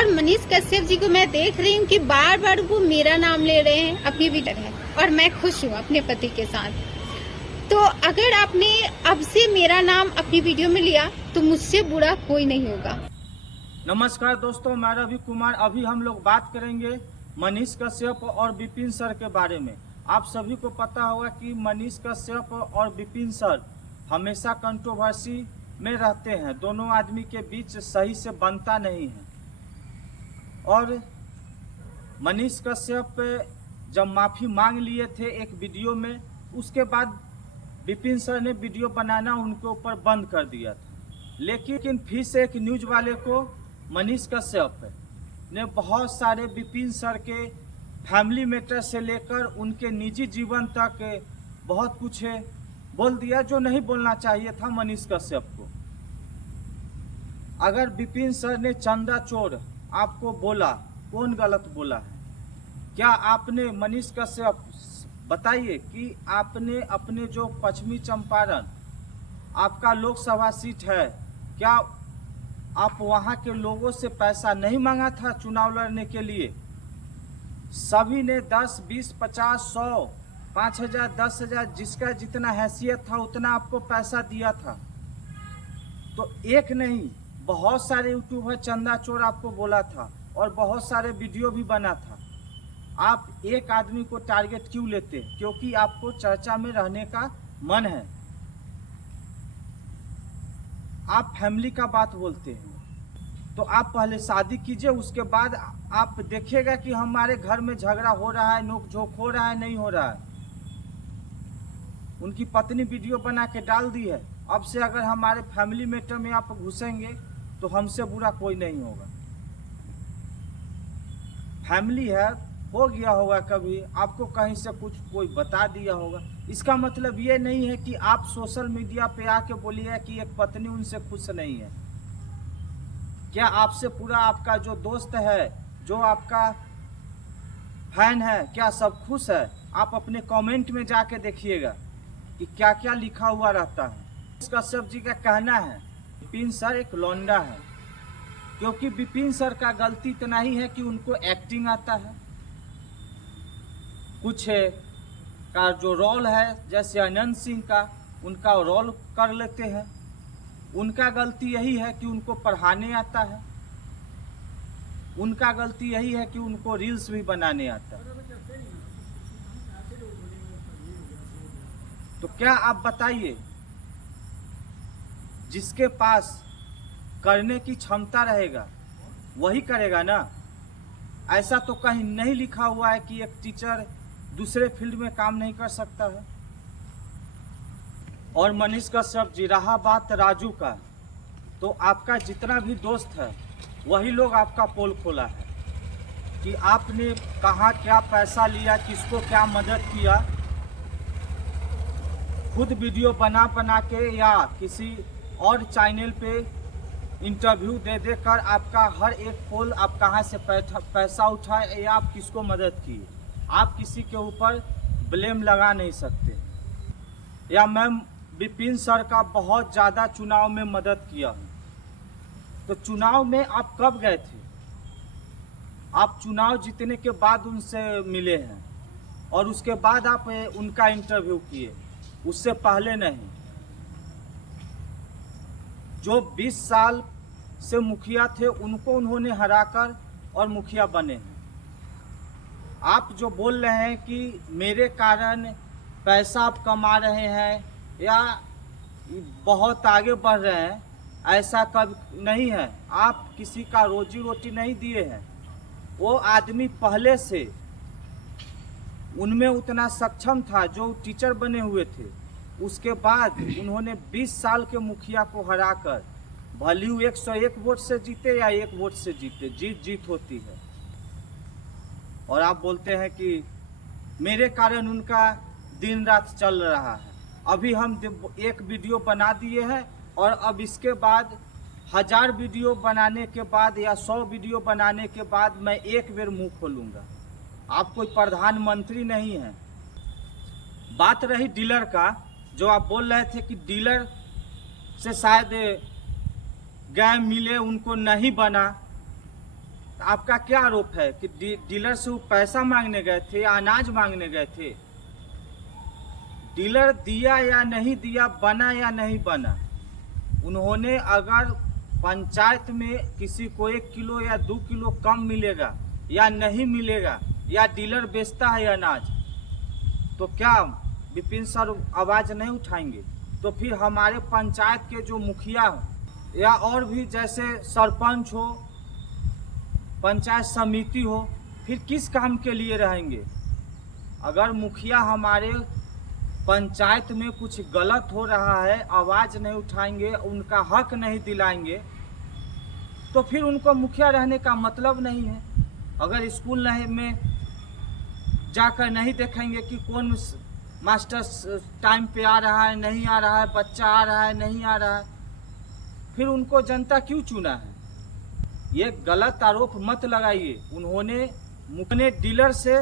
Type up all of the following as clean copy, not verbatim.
और मनीष कश्यप जी को मैं देख रही हूँ कि बार बार वो मेरा नाम ले रहे हैं अपनी भी तरह, और मैं खुश हूँ अपने पति के साथ। तो अगर आपने अब से मेरा नाम अपनी वीडियो में लिया तो मुझसे बुरा कोई नहीं होगा। नमस्कार दोस्तों, मैं रवि कुमार। अभी हम लोग बात करेंगे मनीष कश्यप और विपिन सर के बारे में। आप सभी को पता होगा कि मनीष कश्यप और विपिन सर हमेशा कंट्रोवर्सी में रहते हैं। दोनों आदमी के बीच सही से बनता नहीं है। और मनीष कश्यप जब माफ़ी मांग लिए थे एक वीडियो में, उसके बाद विपिन सर ने वीडियो बनाना उनके ऊपर बंद कर दिया था। लेकिन फिर से एक न्यूज वाले को मनीष कश्यप ने बहुत सारे विपिन सर के फैमिली मैटर से लेकर उनके निजी जीवन तक बहुत कुछ बोल दिया जो नहीं बोलना चाहिए था मनीष कश्यप को। अगर विपिन सर ने चंदा चोर आपको बोला, कौन गलत बोला है? क्या आपने मनीष कश्यप बताइए कि आपने अपने जो पश्चिमी चंपारण आपका लोकसभा सीट है, क्या आप वहां के लोगों से पैसा नहीं मांगा था चुनाव लड़ने के लिए? सभी ने 10, 20, 50, 100, 5,000, 10,000 जिसका जितना हैसियत था उतना आपको पैसा दिया था। तो एक नहीं, बहुत सारे यूट्यूबर चंदा चोर आपको बोला था और बहुत सारे वीडियो भी बना था। आप एक आदमी को टारगेट क्यों लेते? क्योंकि आपको चर्चा में रहने का मन है। आप फैमिली का बात बोलते हैं तो आप पहले शादी कीजिए, उसके बाद आप देखिएगा कि हमारे घर में झगड़ा हो रहा है, नोक झोंक हो रहा है, नहीं हो रहा है। उनकी पत्नी वीडियो बना के डाल दी है। अब से अगर हमारे फैमिली मैटर में आप घुसेंगे तो हमसे बुरा कोई नहीं होगा। फैमिली है, हो गया होगा कभी, आपको कहीं से कुछ कोई बता दिया होगा। इसका मतलब ये नहीं है कि आप सोशल मीडिया पे आके बोलिए कि एक पत्नी उनसे खुश नहीं है। क्या आपसे पूरा आपका जो दोस्त है, जो आपका फैन है, क्या सब खुश है? आप अपने कमेंट में जाके देखिएगा कि क्या क्या लिखा हुआ रहता है। कश्यप जी का कहना है विपिन सर एक लौंडा है, क्योंकि विपिन सर का गलती इतना ही है कि उनको एक्टिंग आता है। कुछ का जो रोल है, जैसे अनंत सिंह का, उनका रोल कर लेते हैं। उनका गलती यही है कि उनको पढ़ाने आता है। उनका गलती यही है कि उनको रील्स भी बनाने आता है। तो क्या आप बताइए, जिसके पास करने की क्षमता रहेगा वही करेगा ना। ऐसा तो कहीं नहीं लिखा हुआ है कि एक टीचर दूसरे फील्ड में काम नहीं कर सकता है। और मनीष कश्यप जी, रहा बात राजू का, तो आपका जितना भी दोस्त है वही लोग आपका पोल खोला है कि आपने कहाँ क्या पैसा लिया, किसको क्या मदद किया। खुद वीडियो बना बना के या किसी और चैनल पे इंटरव्यू दे देकर आपका हर एक पोल, आप कहाँ से पैसा उठाए या आप किसको मदद किए, आप किसी के ऊपर ब्लेम लगा नहीं सकते। या मैं विपिन सर का बहुत ज़्यादा चुनाव में मदद किया हूँ। तो चुनाव में आप कब गए थे? आप चुनाव जीतने के बाद उनसे मिले हैं और उसके बाद आप उनका इंटरव्यू किए, उससे पहले नहीं। जो 20 साल से मुखिया थे उनको उन्होंने हराकर और मुखिया बने हैं। आप जो बोल रहे हैं कि मेरे कारण पैसा आप कमा रहे हैं या बहुत आगे बढ़ रहे हैं, ऐसा कभी नहीं है। आप किसी का रोजी रोटी नहीं दिए हैं। वो आदमी पहले से उनमें उतना सक्षम था जो टीचर बने हुए थे। उसके बाद उन्होंने 20 साल के मुखिया को हराकर, भले 101 वोट से जीते या 1 वोट से जीते, जीत होती है। और आप बोलते हैं कि मेरे कारण उनका दिन रात चल रहा है। अभी हम एक वीडियो बना दिए हैं और अब इसके बाद 1000 वीडियो बनाने के बाद या 100 वीडियो बनाने के बाद मैं एक बेर मुंह खोलूंगा। आप कोई प्रधानमंत्री नहीं हैं। बात रही डीलर का, जो आप बोल रहे थे कि डीलर से शायद गए मिले, उनको नहीं बना। आपका क्या आरोप है कि डीलर से वो पैसा मांगने गए थे या अनाज मांगने गए थे? डीलर दिया या नहीं दिया, बना या नहीं बना, उन्होंने अगर पंचायत में किसी को 1 किलो या 2 किलो कम मिलेगा या नहीं मिलेगा, या डीलर बेचता है अनाज, तो क्या विपिन सर आवाज़ नहीं उठाएंगे? तो फिर हमारे पंचायत के जो मुखिया या और भी जैसे सरपंच हो, पंचायत समिति हो, फिर किस काम के लिए रहेंगे? अगर मुखिया हमारे पंचायत में कुछ गलत हो रहा है, आवाज़ नहीं उठाएंगे, उनका हक नहीं दिलाएंगे, तो फिर उनको मुखिया रहने का मतलब नहीं है। अगर स्कूल नहीं में जाकर नहीं देखेंगे कि कौन मास्टर टाइम पे आ रहा है, नहीं आ रहा है, बच्चा आ रहा है, नहीं आ रहा है, फिर उनको जनता क्यों चुना है? ये गलत आरोप मत लगाइए। उन्होंने डीलर से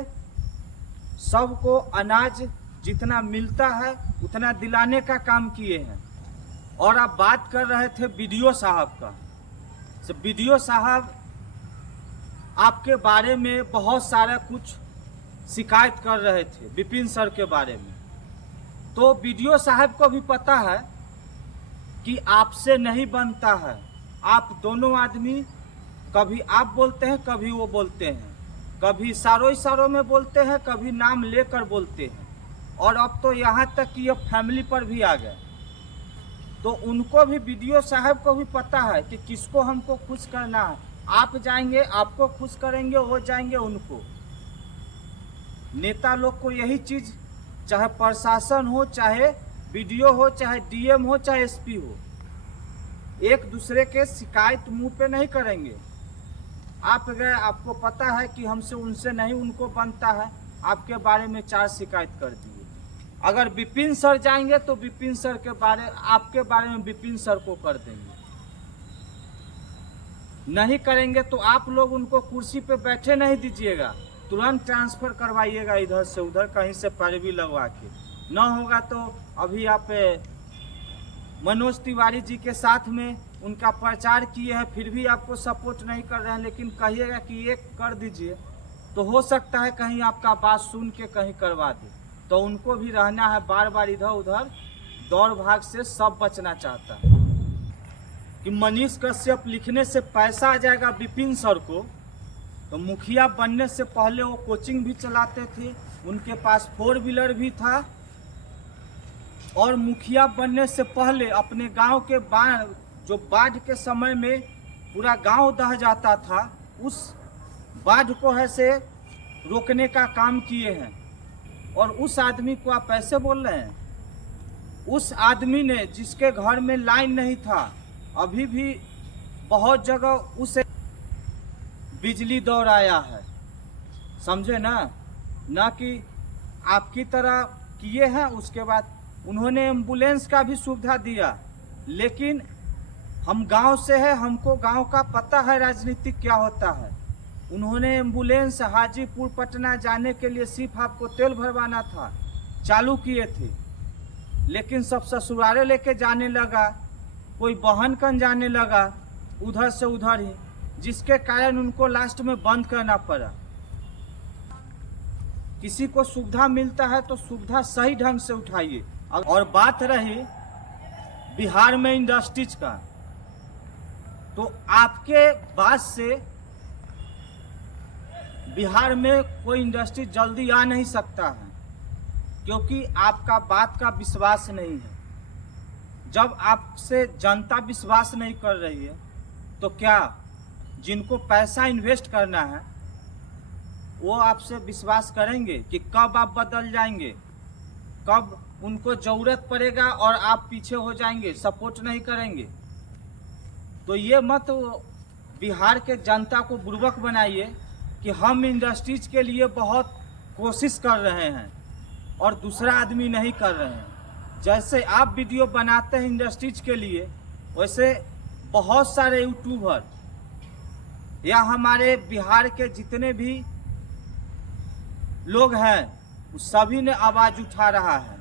सबको अनाज जितना मिलता है उतना दिलाने का काम किए हैं। और आप बात कर रहे थे बीडीओ साहब का, तो बीडीओ साहब आपके बारे में बहुत सारा कुछ शिकायत कर रहे थे विपिन सर के बारे में। तो बीडीओ साहब को भी पता है कि आपसे नहीं बनता है। आप दोनों आदमी, कभी आप बोलते हैं, कभी वो बोलते हैं, कभी इशारों में बोलते हैं, कभी नाम लेकर बोलते हैं, और अब तो यहाँ तक कि अब फैमिली पर भी आ गए। तो उनको भी, बीडीओ साहब को भी पता है कि किसको हमको खुश करना है। आप जाएंगे, आपको खुश करेंगे, वो जाएंगे उनको। नेता लोग को यही चीज़, चाहे प्रशासन हो, चाहे बीडीओ हो, चाहे डीएम हो, चाहे एसपी हो, एक दूसरे के शिकायत मुंह पे नहीं करेंगे। आप गए, आपको पता है कि हमसे उनसे नहीं उनको बनता है, आपके बारे में 4 शिकायत कर दिए। अगर विपिन सर जाएंगे तो विपिन सर के बारे, आपके बारे में विपिन सर को कर देंगे। नहीं करेंगे तो आप लोग उनको कुर्सी पे बैठे नहीं दीजिएगा, तुरंत ट्रांसफर करवाइएगा इधर से उधर, कहीं से पैरवी लगवा के। न होगा तो अभी आप मनोज तिवारी जी के साथ में उनका प्रचार किए हैं, फिर भी आपको सपोर्ट नहीं कर रहे हैं, लेकिन कहिएगा कि ये कर दीजिए, तो हो सकता है कहीं आपका बात सुन के कहीं करवा दे। तो उनको भी रहना है, बार बार इधर उधर दौड़ भाग से सब बचना चाहता है। कि मनीष कश्यप लिखने से पैसा आ जाएगा विपिन सर को, तो मुखिया बनने से पहले वो कोचिंग भी चलाते थे, उनके पास 4 व्हीलर भी था, और मुखिया बनने से पहले अपने गांव के बाढ़ के समय में पूरा गांव दह जाता था, उस बाढ़ को ऐसे रोकने का काम किए हैं। और उस आदमी को आप ऐसे बोल रहे हैं? उस आदमी ने, जिसके घर में लाइन नहीं था, अभी भी बहुत जगह उसे बिजली दौड़ाया है, समझे ना? ना कि आपकी तरह किए हैं। उसके बाद उन्होंने एम्बुलेंस का भी सुविधा दिया, लेकिन हम गांव से है, हमको गांव का पता है राजनीतिक क्या होता है। उन्होंने एम्बुलेंस हाजीपुर पटना जाने के लिए सिर्फ आपको तेल भरवाना था, चालू किए थे, लेकिन सब ससुरारे लेके जाने लगा, कोई बहनकन जाने लगा, उधर से उधर ही, जिसके कारण उनको लास्ट में बंद करना पड़ा। किसी को सुविधा मिलता है तो सुविधा सही ढंग से उठाइए। और बात रही बिहार में इंडस्ट्रीज का, तो आपके बात से बिहार में कोई इंडस्ट्री जल्दी आ नहीं सकता है, क्योंकि आपका बात का विश्वास नहीं है। जब आपसे जनता विश्वास नहीं कर रही है, तो क्या जिनको पैसा इन्वेस्ट करना है वो आपसे विश्वास करेंगे कि कब आप बदल जाएंगे, कब उनको जरूरत पड़ेगा और आप पीछे हो जाएंगे, सपोर्ट नहीं करेंगे? तो ये मत बिहार के जनता को बुर्बक बनाइए कि हम इंडस्ट्रीज के लिए बहुत कोशिश कर रहे हैं और दूसरा आदमी नहीं कर रहे हैं। जैसे आप वीडियो बनाते हैं इंडस्ट्रीज के लिए, वैसे बहुत सारे यूट्यूबर या हमारे बिहार के जितने भी लोग हैं, सभी ने आवाज़ उठा रहा है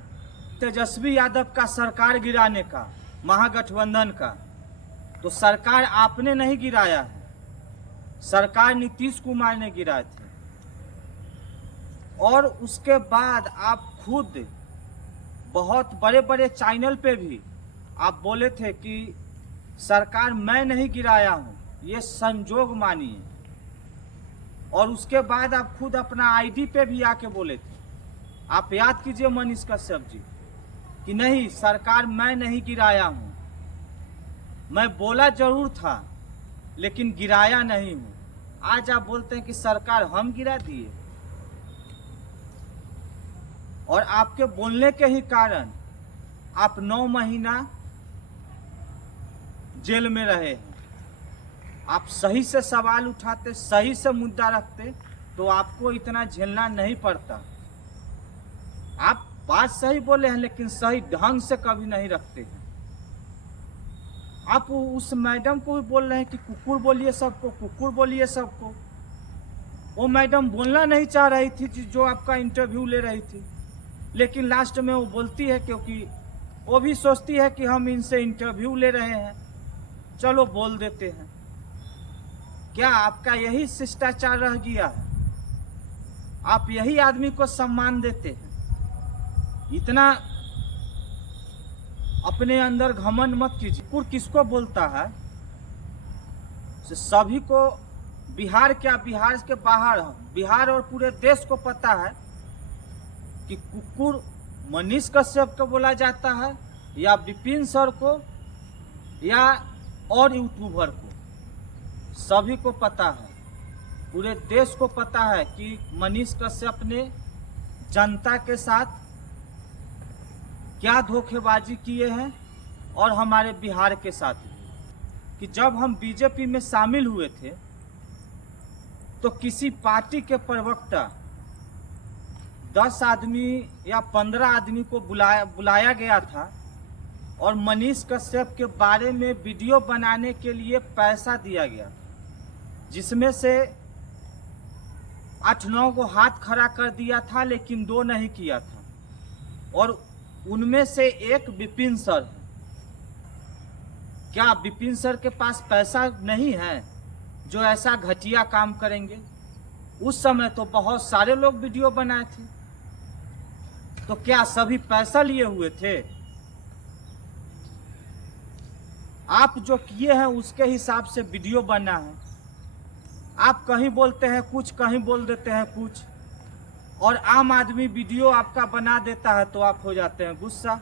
तेजस्वी यादव का सरकार गिराने का, महागठबंधन का। तो सरकार आपने नहीं गिराया है, सरकार नीतीश कुमार ने गिराए थे। और उसके बाद आप खुद बहुत बड़े बड़े चैनल पे भी आप बोले थे कि सरकार मैं नहीं गिराया हूं, ये संजोग मानिए। और उसके बाद आप खुद अपना आईडी पे भी आके बोले थे, आप याद कीजिए मनीष कश्यप जी, कि नहीं सरकार मैं नहीं गिराया हूं, मैं बोला जरूर था लेकिन गिराया नहीं हूं। आज आप बोलते हैं कि सरकार हम गिरा दिए। और आपके बोलने के ही कारण आप 9 महीना जेल में रहे हैं। आप सही से सवाल उठाते, सही से मुद्दा रखते तो आपको इतना झेलना नहीं पड़ता। आप बात सही बोले हैं लेकिन सही ढंग से कभी नहीं रखते हैं। आप उस मैडम को भी बोल रहे हैं कि कुकुर बोलिए सबको, कुकुर बोलिए सबको। वो मैडम बोलना नहीं चाह रही थी जो आपका इंटरव्यू ले रही थी, लेकिन लास्ट में वो बोलती है क्योंकि वो भी सोचती है कि हम इनसे इंटरव्यू ले रहे हैं, चलो बोल देते हैं। क्या आपका यही शिष्टाचार रह गया है? आप यही आदमी को सम्मान देते हैं? इतना अपने अंदर घमंड मत कीजिए। कुकुर किसको बोलता है? सभी को, बिहार क्या, बिहार के बाहर, बिहार और पूरे देश को पता है कि कुकुर मनीष कश्यप को बोला जाता है, या विपिन सर को, या और यूट्यूबर को। सभी को पता है, पूरे देश को पता है कि मनीष कश्यप ने जनता के साथ क्या धोखेबाजी किए हैं, और हमारे बिहार के साथ भी। कि जब हम बीजेपी में शामिल हुए थे तो किसी पार्टी के प्रवक्ता 10 आदमी या 15 आदमी को बुलाया गया था और मनीष कश्यप के बारे में वीडियो बनाने के लिए पैसा दिया गया, जिसमें से 8-9 को हाथ खड़ा कर दिया था लेकिन 2 नहीं किया था। और उनमें से एक विपिन सर है। क्या विपिन सर के पास पैसा नहीं है जो ऐसा घटिया काम करेंगे? उस समय तो बहुत सारे लोग वीडियो बनाए थे, तो क्या सभी पैसा लिए हुए थे? आप जो किए हैं उसके हिसाब से वीडियो बना है। आप कहीं बोलते हैं कुछ, कहीं बोल देते हैं कुछ, और आम आदमी वीडियो आपका बना देता है तो आप हो जाते हैं गुस्सा।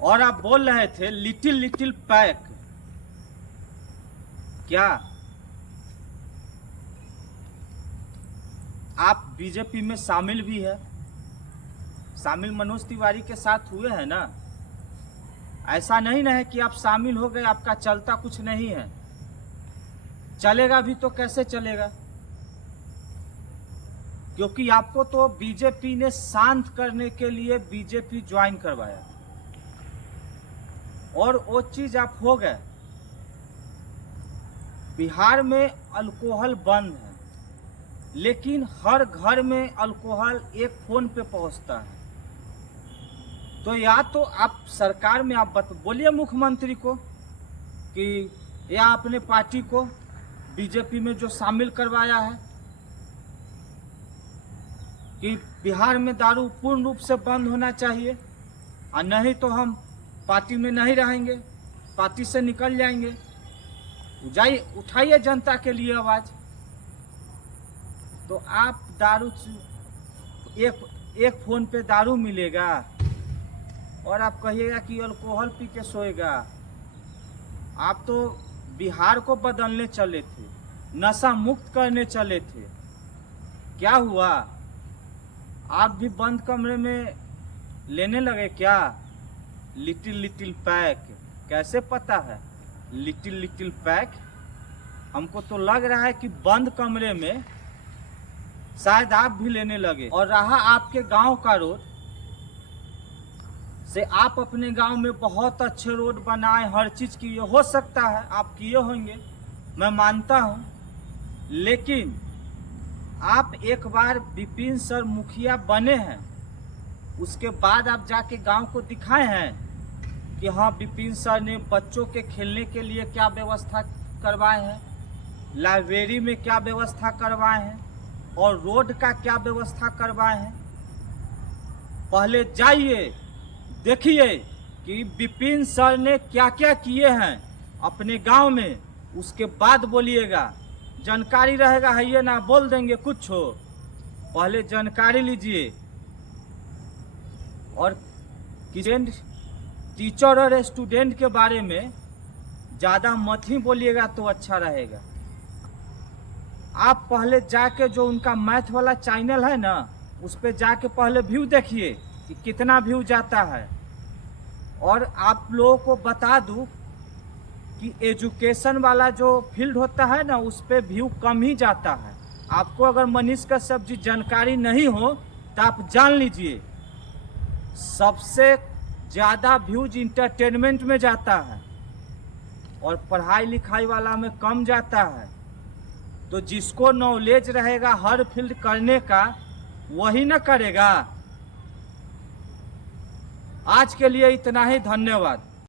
और आप बोल रहे थे लिटिल पैक। क्या आप बीजेपी में शामिल भी है? शामिल मनोज तिवारी के साथ हुए हैं ना? ऐसा नहीं ना है कि आप शामिल हो गए, आपका चलता कुछ नहीं है। चलेगा भी तो कैसे चलेगा? क्योंकि आपको तो बीजेपी ने शांत करने के लिए बीजेपी ज्वाइन करवाया, और वो चीज आप हो गए। बिहार में अल्कोहल बंद है, लेकिन हर घर में अल्कोहल एक फोन पे पहुंचता है। तो या तो आप सरकार में आप बोलिए मुख्यमंत्री को कि या अपने पार्टी को बीजेपी में जो शामिल करवाया है कि बिहार में दारू पूर्ण रूप से बंद होना चाहिए, और नहीं तो हम पार्टी में नहीं रहेंगे, पार्टी से निकल जाएंगे। जाइए, उठाइए जनता के लिए आवाज। तो आप दारू, एक फोन पे दारू मिलेगा और आप कहिएगा कि अल्कोहल पी के सोएगा। आप तो बिहार को बदलने चले थे, नशा मुक्त करने चले थे। क्या हुआ? आप भी बंद कमरे में लेने लगे क्या? Little pack. कैसे पता है लिटिल पैक? हमको तो लग रहा है कि बंद कमरे में शायद आप भी लेने लगे। और रहा आपके गांव का रोड, से आप अपने गांव में बहुत अच्छे रोड बनाए, हर चीज किए, हो सकता है आप किए होंगे, मैं मानता हूं। लेकिन आप एक बार विपिन सर मुखिया बने हैं, उसके बाद आप जाके गांव को दिखाए हैं कि हाँ विपिन सर ने बच्चों के खेलने के लिए क्या व्यवस्था करवाए हैं, लाइब्रेरी में क्या व्यवस्था करवाए हैं और रोड का क्या व्यवस्था करवाए हैं। पहले जाइए देखिए कि विपिन सर ने क्या क्या किए हैं अपने गांव में, उसके बाद बोलिएगा। जानकारी रहेगा है ये ना बोल देंगे कुछ हो, पहले जानकारी लीजिए। और टीचर और स्टूडेंट के बारे में ज़्यादा मत ही बोलिएगा तो अच्छा रहेगा। आप पहले जाके जो उनका मैथ वाला चैनल है ना, उस पर जाके पहले व्यू देखिए कि कितना व्यू जाता है। और आप लोगों को बता दूं कि एजुकेशन वाला जो फील्ड होता है ना, उस पर व्यू कम ही जाता है। आपको अगर मनीष कश्यप जी जानकारी नहीं हो तो आप जान लीजिए, सबसे ज़्यादा व्यूज इंटरटेनमेंट में जाता है और पढ़ाई लिखाई वाला में कम जाता है। तो जिसको नॉलेज रहेगा हर फील्ड करने का, वही ना करेगा। आज के लिए इतना ही, धन्यवाद।